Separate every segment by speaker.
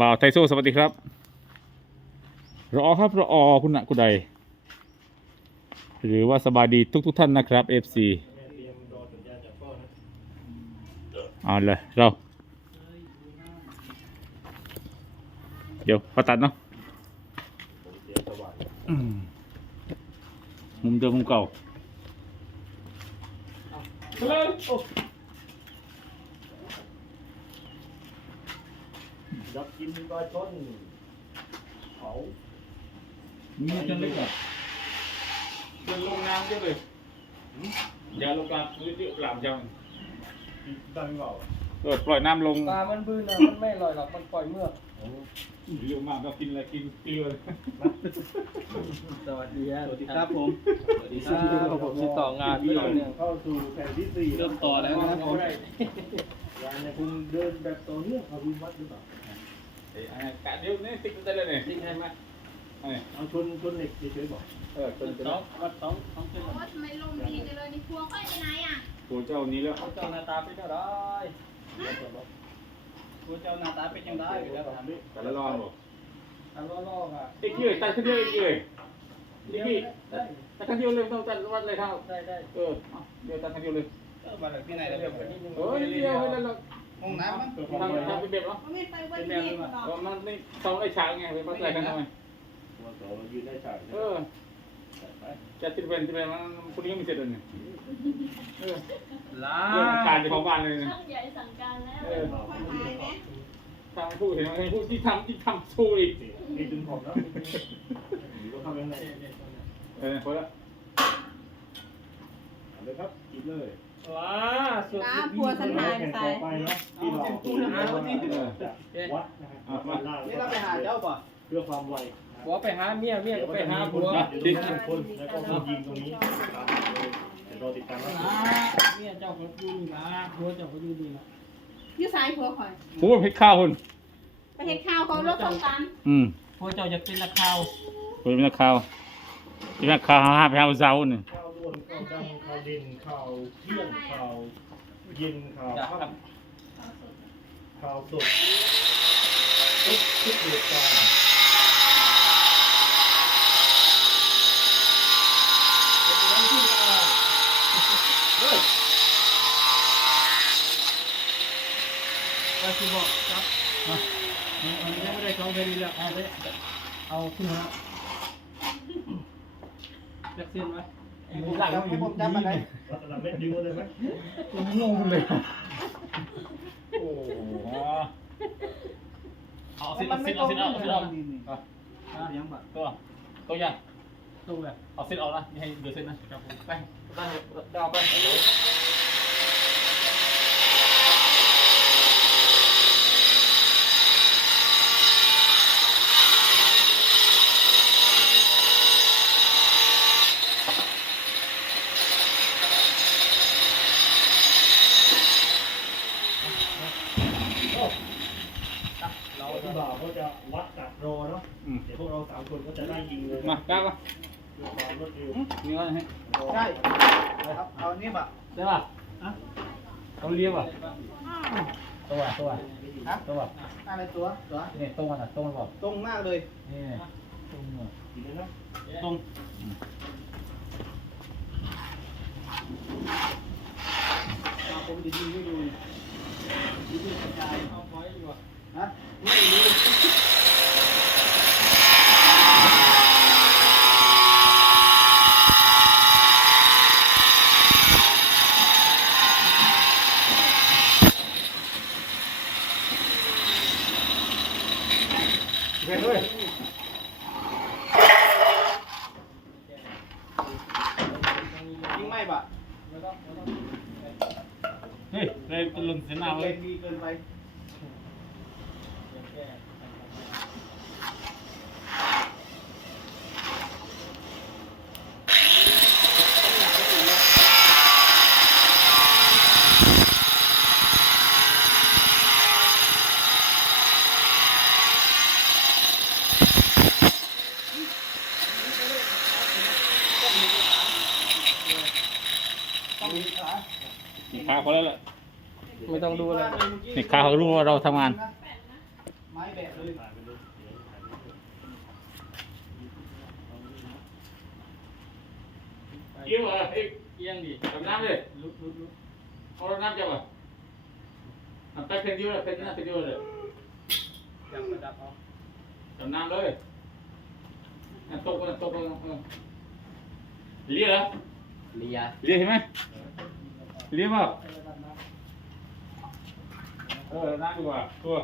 Speaker 1: บ่าวไทโซสวัสดีครับ รอครับรอคุณนะคุณใด หรือว่าสบายดีทุกทุกๆท่านนะครับ FC เอาเลยเรา เดี๋ยวพอตัดเนาะมมุมเดิมมุมเก่า
Speaker 2: อยา กกินปลาช่อนเผา
Speaker 1: มีจังเลยก่อนเดินลงน้ำเยอะเลยอย่าลงน้ำเยอะๆหลามจัง
Speaker 2: กินได้เปล่า
Speaker 1: เออปล่อยน้ำลง
Speaker 3: ปลามันบื้นนะมันไม่อร่อยหรอกมันปล่อยเมือก
Speaker 1: เร็วมากก็กินอะไรกินเกลือเลย
Speaker 3: สวัสดีครับ
Speaker 2: สวัสดีครับผม
Speaker 3: สวัสดีครับผมติดต่องานพี่เราเนี่ย
Speaker 2: เข้าสู่แผ่นที่สี่
Speaker 3: เริ่มต่อแล้วนะครับผม
Speaker 2: งานเนี่ยคุณเดินแบบต่อเนื่องเอาวินวัดหรือเปล่า
Speaker 1: เอ้ยกะเดี๋ยวนี่ติ๊กได้เลยเนี่ย
Speaker 3: ดิ้งให้ไหม
Speaker 1: เอ้ย
Speaker 2: เอาชนชนเหล็กเฉยๆบอก
Speaker 1: เออจนจะ
Speaker 3: สองวัดสองสองขึ้น
Speaker 4: โอ้ทำไมลมดีจังเลยนี่พวงค่อยไปไหนอะ
Speaker 1: ตัวเจ้านี้แล้ว
Speaker 3: เขาเจ้าหน้าตาเป็นยังไงผู้เจ้าหน้าตาเป็นยังไงอยู่แล้วครับ
Speaker 1: แต่ละรอบบอก
Speaker 3: อันล่อๆอะ
Speaker 1: ไอ้เกลือตัดขึ้นเยอะไอ้เกลือนี่พี่
Speaker 3: ได้
Speaker 1: ตัดขึ้นเยอะเลยต้องตัดวัดเลยเท่า
Speaker 3: ได้ได้
Speaker 1: เออเอาเดี๋ยวตัดขึ้นเยอะเลย
Speaker 3: เออมาจากที่ไหนแล้วเดี๋ยวไปนิดนึง
Speaker 1: เฮ้ยเดียวให้แล้วเรา
Speaker 3: ห้องน้ำมั้ง
Speaker 1: ทำทำเป็นแบบเนาะ
Speaker 4: มันไม่ไปวันนี้หรอก
Speaker 1: เออมันนี่ต้องไอ้ฉากไงไปวัดอะไรกันทำไม
Speaker 2: ตัวต่อเรายืนได้ฉาก
Speaker 1: เออจะติดเป็นติดเป็นมันคนนี้ก็มีเสร็จเลยเนี่ยเออ
Speaker 3: ลา
Speaker 1: เรื่องการจะของบ้านเลยนะ
Speaker 4: ช่างใหญ่สั่งการแล้ว
Speaker 1: เออ
Speaker 4: ค่อยหายไหม
Speaker 1: ทำพูดเห็นไหมพูดที่ทำที่ทำสู้อีก
Speaker 2: นี่ดึงผมแล้วหรือว่าเข้าไปข้างใน
Speaker 1: เออพอละ
Speaker 2: เอาเลยครับกินเลย
Speaker 3: ว้าสุด
Speaker 4: น้ำพัวสันหาย
Speaker 2: แข่ง
Speaker 4: ใส่
Speaker 2: ต่อไปเนาะที่เราวัดนะครับวัดล่าง
Speaker 3: นี่เราไปหาเจ้าป่ะ
Speaker 2: เพื่อความไว
Speaker 3: ผัวไปหาเมียเมียก็ไปหาผัว
Speaker 2: เดี๋ยวจะมีคนแล้วก็คนยิงตรงนี้เดี๋ยวรอติดตามนะ
Speaker 3: เมียเจ้าก็อยู่นี่ละผัวเจ้าก็อยู่นี่ละ
Speaker 4: ยืดสายพัวคอย
Speaker 1: พูดเพชรข้าวคน
Speaker 4: ไปเห็ดข้าวเขาลดความตัน
Speaker 1: อืม
Speaker 3: ผัวเจ้าจะเป็นนักข่าว
Speaker 1: คุยเป็นนักข่าวเป็นนักข่าวห้าไปหาเสาเนี่ย
Speaker 2: ข้าวด้วนข้าวดำข้าวดินข้าวเที่ยงข้าวเย็นข้าว
Speaker 3: จะ
Speaker 2: ค่
Speaker 3: ทำ
Speaker 2: ข้าวสดทุกทุกเหตุการณ์เฮ้ยำ
Speaker 3: ก็คือบอกครับมาอันนี้ยังไม่ได้สองเพลงเลยเอาไปเอาขึ้นมาจักเส้นไหม
Speaker 1: หลังให้ผมจำอะไร
Speaker 2: รัตนเม็ดยืมเลยไหม
Speaker 1: งงเลย โอ้โหเอาสิเอาสิเอาสิเอาสิเอา
Speaker 3: ยังบ่
Speaker 1: ตัวตัวอย่าง
Speaker 3: ตู้แบบ
Speaker 1: เอาเส้นออกนะอย่าให้เดือดเส้นนะไปตั้งดาไป
Speaker 2: เราที่บ่าวเขาจะวั ดกัดรอเนาะ
Speaker 1: อืม
Speaker 2: เดี๋ยวพวกเราสามคนก็จะได้ยิงเลย
Speaker 1: มาก้าวมา
Speaker 2: เพื่อความรวดเร็ว
Speaker 1: นี่ว่าไง
Speaker 3: ใช่ครับเอานี่บ่
Speaker 1: ได้ป่ะเขาเรียบอะตัวตัวตัว
Speaker 3: อะไรตัวตัว
Speaker 1: นี่ตรงอะตรงบอก
Speaker 3: ตรงมากเลย
Speaker 1: นี่ตรงอะ
Speaker 2: กินเลยนะ
Speaker 1: ตรง
Speaker 3: เอาผมจะยิงให้ดูยิงให้กระจายเอาไว้อยู่ฮะไม่รู้
Speaker 1: เพื่อนด้วย
Speaker 3: ยิงไม่บ่
Speaker 1: เฮ้ยเลยตะลึงเสนาไว้
Speaker 3: ดีเกินไป
Speaker 1: นี่ขาเขาแล้วล่ะ
Speaker 3: ไม่ต้องดูแล้ว
Speaker 1: นี่ขาเขารู้ว่าเราทำงาน
Speaker 3: ไม้แบะเลย
Speaker 1: เกี่ยวเหรอเอ้ย
Speaker 3: เอียงดิ
Speaker 1: กับน้ำเลย
Speaker 3: ลุกลุกลุก
Speaker 1: เอารถน้ำจับอะน้ำไปเป็นดิ้วเลยเป็นน้ำเป็นดิ้วเลย
Speaker 3: จับระดับเอา
Speaker 1: กับน้ำเลยน้ำตกน้ำตกเลยเออเลี้ยเหรอ
Speaker 3: เลีย
Speaker 1: เลี้ยเห็นไหมเลี้ยเปล่า
Speaker 3: ระดับน้
Speaker 1: เออน้ำดีกว่าตัว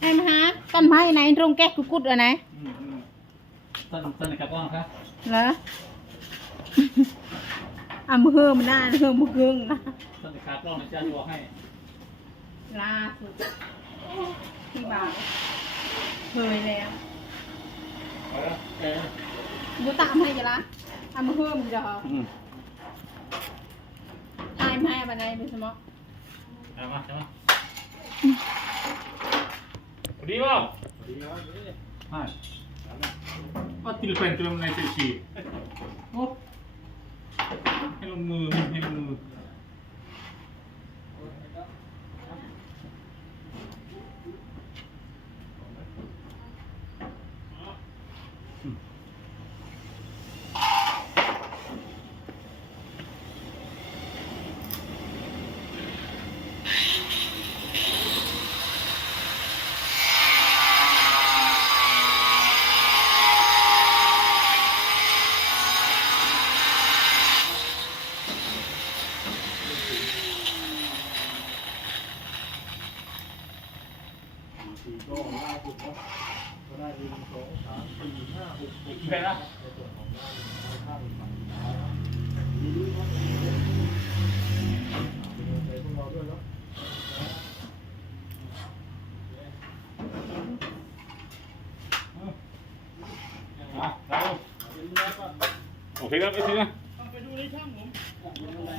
Speaker 4: ไอ้ม หากันไม้ไหนตรงแก้กุกุดอะไร
Speaker 1: ต้นต้นกระป้องครับ
Speaker 4: เหรอ อะมือเฮือมันได้เฮือมือเฮืองนะ
Speaker 1: ต้นกระป้องนะจ๊ะบอกให้
Speaker 4: ล่าสุดที่บ่าวเคยแล้ว
Speaker 1: เอาละเออ
Speaker 4: บุตามให้จะละอะมือเฮือมันจะเหรอ
Speaker 1: อืม
Speaker 4: ตายไม่ให้บันไดดูสมอง
Speaker 1: เอามาเอามา ดีเปล่าำ
Speaker 3: ดีเนาะดี
Speaker 1: ใช่ก็ติลเป็นตัวในสิชีโอ้ให้ลงมือให้ลงมือ
Speaker 2: สี่ก็ล่าสุดก็ก็ได้หนึ่งสองสามสี่ห้าหกเจ็ด
Speaker 1: เห็นนะ
Speaker 2: ในส่วนของด้านข้างฝั่งซ้ายนะมีด้วยว่า เป็นใจพวกเราด้วยเนาะ
Speaker 1: โอเคครับไอ้ทีนะ
Speaker 3: ต้องไปดูในช่างผมอยากรู้อะไร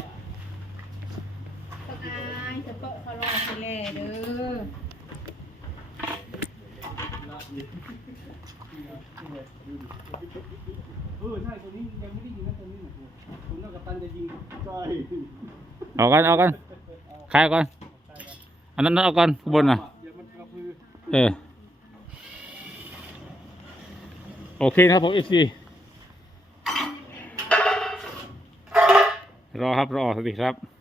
Speaker 4: ต้องอายจะเปาะเขารอไปเลยเด้อ
Speaker 3: เออใช่ตัวนี้ยังไม่ได้ยิงนะตัวนี้นะตัวนั้นกับตันจะยิง
Speaker 2: ใช่
Speaker 1: เอากันเอากันขายก่อนอันนั้นเอาก่อนข้างบนน่ะเออโอเคนะครับผมเอฟซีรอครับรอสวัสดีครับ